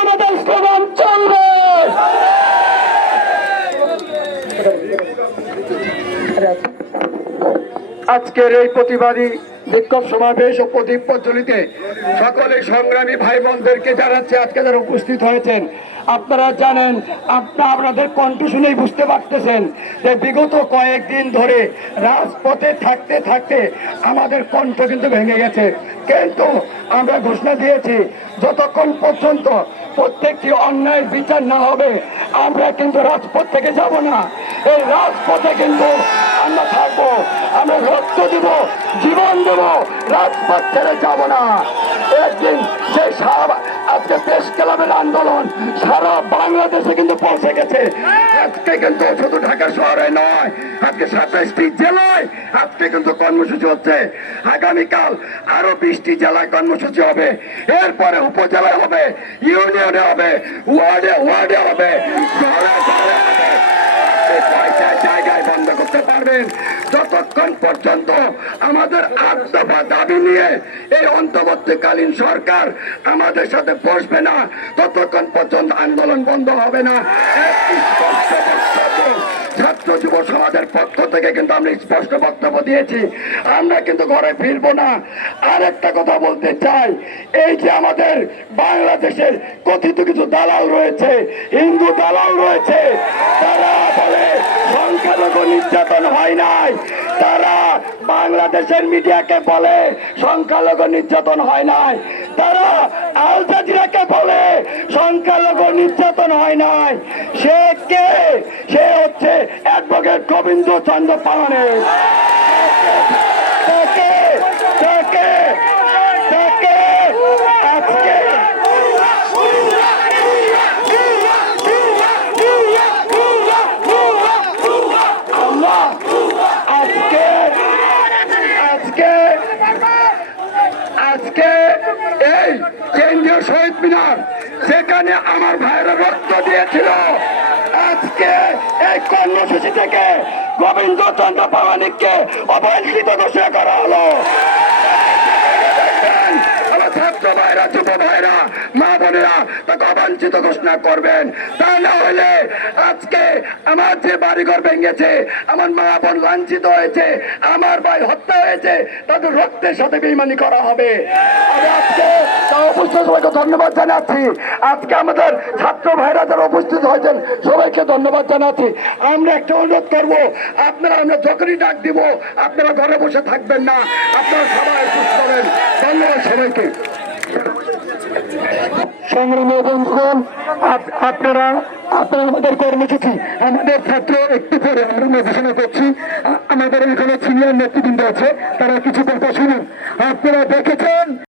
আমাদের স্লোগান চলবে। আজকের এই প্রতিবাদী বিক্ষোভ সমাবেশ ও প্রদীপ প্রজ্বলিতে সকলে সংগ্রামী ভাই বোনদেরকে জানাচ্ছে, আজকে যারা উপস্থিত হয়েছেন আপনারা জানেন, আপনারা আপনাদের কণ্ঠ শুনেই বুঝতে পারতেছেন যে বিগত কয়েকদিন ধরে রাজপথে থাকতে থাকতে আমাদের কণ্ঠ কিন্তু ভেঙে গেছে। কিন্তু আমরা ঘোষণা দিয়েছি, যতক্ষণ পর্যন্ত প্রত্যেকটি অন্যায় বিচার না হবে, আমরা কিন্তু রাজপথ থেকে যাব না। এই রাজপথে কিন্তু আমরা থাকব, আমরা রক্ত দিব, জীবন দেব, রাজপথ ছেড়ে যাব না। একদিন সেই সারা আজকে দেশ ক্লাবের আন্দোলন, সারা বাংলাদেশে কিন্তু পৌঁছে গেছে। আজকে কিন্তু শুধু ঢাকা শহরে নয়, আজকে সাতাইশটি জেলায় আজকে কিন্তু কর্মসূচি হচ্ছে। আগামীকাল আরও বিশটি জেলায় কর্মসূচি হবে। এরপরে উপজেলায় হবে, ইউনিয়নে হবে, ওয়ার্ডে ওয়ার্ডে হবে ঘরে ঘরে হবে। জায়গায় বন্ধ করতে পারবেন। যতক্ষণ পর্যন্ত আমাদের আট দাবি নিয়ে এই অন্তর্বর্তীকালীন সরকার আমাদের সাথে বসবে না, ততক্ষণ পর্যন্ত আন্দোলন বন্ধ হবে না। ছাত্র যুব সমাজের পক্ষ থেকে কিন্তু আমরা স্পষ্ট বক্তব্য দিয়েছি। আমরা কিন্তু ঘরে ফিরবো না। আর একটা কথা বলতে চাই, এই যে আমাদের বাংলাদেশের কথিত কিছু দালাল রয়েছে, হিন্দু দালাল রয়েছে, তারা বলে সংখ্যালঘু নির্যাতন হয় নাই। তারা বাংলাদেশের মিডিয়াকে বলে সংখ্যালঘু নির্যাতন হয় নাই। তারা আল জাজিরাকে বলে সংখ্যালঘু নির্যাতন হয় নাই। সে কে? সে হচ্ছে গোবিন্দ চন্দ্র তাকে তাকে তাকে আজকে আজকে আজকে আজকে কেন্দ্রীয় শহীদ মিনার সেখানে আমার ভাইয়ের রক্ত দিয়েছিল। আজকে এই কর্মসূচি থেকে গোবিন্দ চন্দ্র পাওয়ানিককে অবহেলিত ঘোষণা করা হলো। ছাত্র ভাইরা যুব ভাইরা, মা বোনেরা, তাকে অবাঞ্ছিত ঘোষণা করবেন। তা না হলে আজকে আমার যে বাড়িঘর ভেঙেছে, আমার মা বোন লাঞ্ছিত হয়েছে, আমার ভাই হত্যা হয়েছে, তাদের রক্তের সাথে বেইমানি করা হবে। আজকে উপস্থিত সবাইকে ধন্যবাদ জানাচ্ছি। আজকে আমাদের ছাত্র ভাইরা যারা উপস্থিত হয়েছেন, সবাইকে ধন্যবাদ জানাচ্ছি। আমরা একটা অনুরোধ করব, আপনারা, আমরা যখনই ডাক দিব, আপনারা ঘরে বসে থাকবেন না। আপনারা সবাই সুস্থ হবেন। ধন্যবাদ সবাইকে। আপনারা আপনারা আমাদের আমাদের একটু করে আমরা আমাদের এখানে সিনিয়র নেতৃবৃন্দ আছে, তারা কিছু কথা শুনুন। আপনারা দেখেছেন?